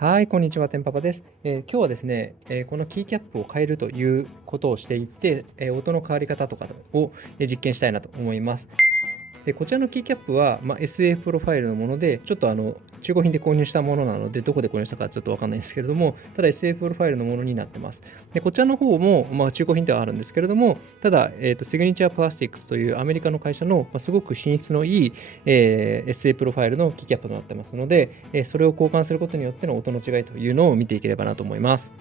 はい、こんにちは、てんぱぱです。今日はですね、このキーキャップを変えるということをしていって、音の変わり方とかを実験したいなと思います。で、こちらのキーキャップは、SF プロファイルのもので、ちょっと中古品で購入したものなので、どこで購入したかちょっとわかんないんですけれども、ただ SF プロファイルのものになってます。で、こちらの方も、中古品ではあるんですけれども、ただ、シグニチャープラスティックスというアメリカの会社の、すごく品質のいい、SA プロファイルのキーキャップとなってますので、それを交換することによっての音の違いというのを見ていければなと思います。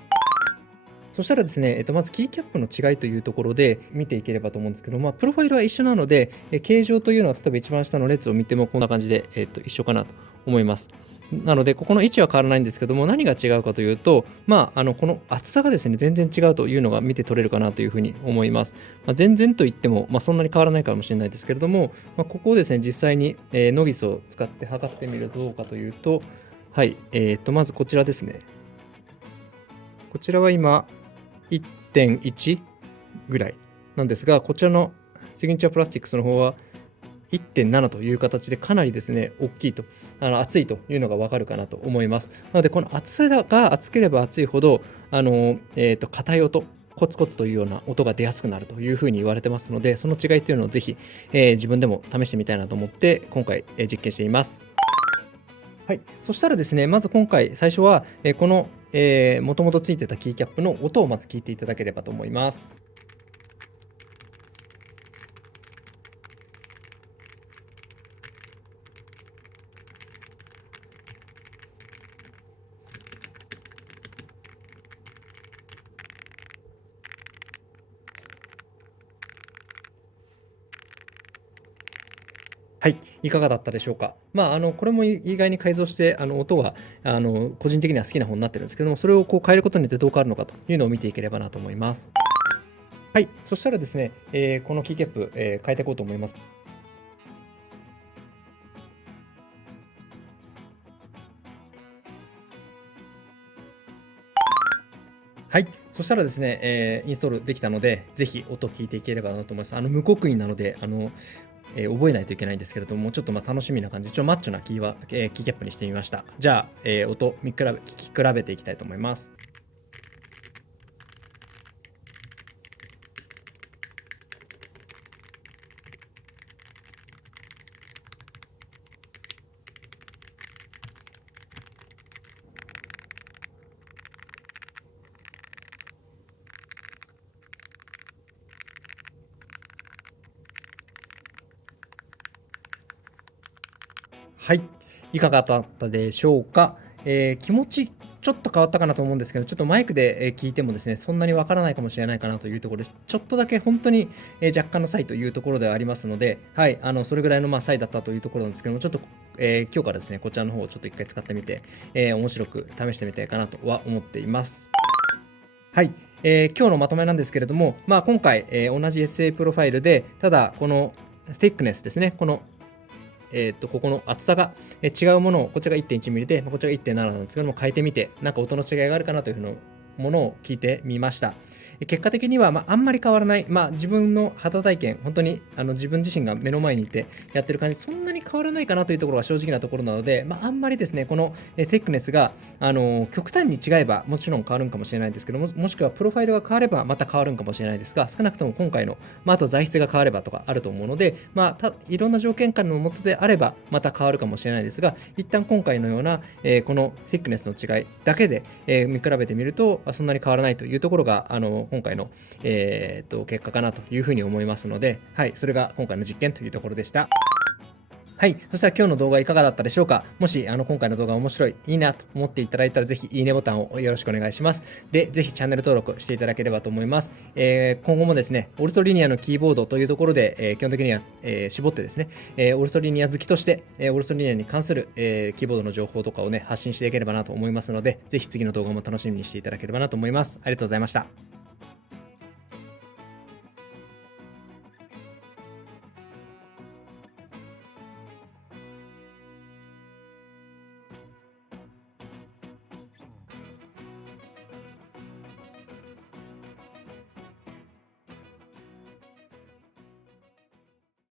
そしたらですね、まずキーキャップの違いというところで見ていければと思うんですけど、プロファイルは一緒なので、形状というのは例えば一番下の列を見てもこんな感じで、一緒かなと思います。なので、ここの位置は変わらないんですけども、何が違うかというと、この厚さがですね、全然違うというのが見て取れるかなというふうに思います。全然と言っても、そんなに変わらないかもしれないですけれども、ここをですね、実際に、ノギスを使って測ってみるとどうかというと、はい、まずこちらですね。こちらは今、1.1ぐらいなんですが、こちらのシグニチャープラスティックスの方は1.7という形でかなりですね、大きいと、厚いというのがわかるかなと思います。なので、この厚さが厚ければ厚いほど、硬い音、コツコツというような音が出やすくなるというふうに言われてますので、その違いというのをぜひ、自分でも試してみたいなと思って、今回、実験しています。はい、そしたらですね、まず今回最初は、この、もともとついてたキーキャップの音をまず聞いていただければと思います。はい、いかがだったでしょうか。これも意外に改造して、音が、個人的には好きな方になってるんですけども、それをこう変えることによってどう変わるのかというのを見ていければなと思います。はい、そしたらですね、このキーキャップ、変えていこうと思います。はい、そしたらですね、インストールできたので、ぜひ音聞いていければなと思います。無刻印なので、覚えないといけないんですけれども、ちょっと楽しみな感じで、マッチョなキーキャップにしてみました。じゃあ、音聞き比べていきたいと思います。はい、いかがだったでしょうか。気持ちちょっと変わったかなと思うんですけど、ちょっとマイクで、聞いてもですね、そんなにわからないかもしれないかなというところで、ちょっとだけ本当に、若干の差異というところではありますので、はい、それぐらいの、差異だったというところなんですけども、ちょっと、今日からですね、こちらの方をちょっと1回使ってみて、面白く試してみたいかなとは思っています。はい、今日のまとめなんですけれども、今回、同じ SA プロファイルで、ただこのテックネスですね、このここの厚さが、違うものを、こっちが1.1ミリで、こっちが1.7なんですけども、変えてみて、なんか音の違いがあるかなというふうなものを聞いてみました。結果的には、あんまり変わらない、自分の肌体験、本当に自分自身が目の前にいてやってる感じ、そんなに変わらないかなというところが正直なところなので、あんまりですね、このテックネスが極端に違えばもちろん変わるんかもしれないですけども、もしくはプロファイルが変わればまた変わるんかもしれないですが、少なくとも今回の、あと材質が変わればとかあると思うので、いろんな条件下のもとであればまた変わるかもしれないですが、一旦今回のような、このテックネスの違いだけで、見比べてみると、そんなに変わらないというところが、今回の、結果かなというふうに思いますので、はい、それが今回の実験というところでした。はい。そしたら今日の動画いかがだったでしょうか。もし、今回の動画面白い、いいなと思っていただいたら、ぜひいいねボタンをよろしくお願いします。で、ぜひチャンネル登録していただければと思います。今後もですね、オルソリニアのキーボードというところで、基本的には、絞ってですね、オルソリニア好きとして、オルソリニアに関する、キーボードの情報とかをね、発信していければなと思いますので、ぜひ次の動画も楽しみにしていただければなと思います。ありがとうございました。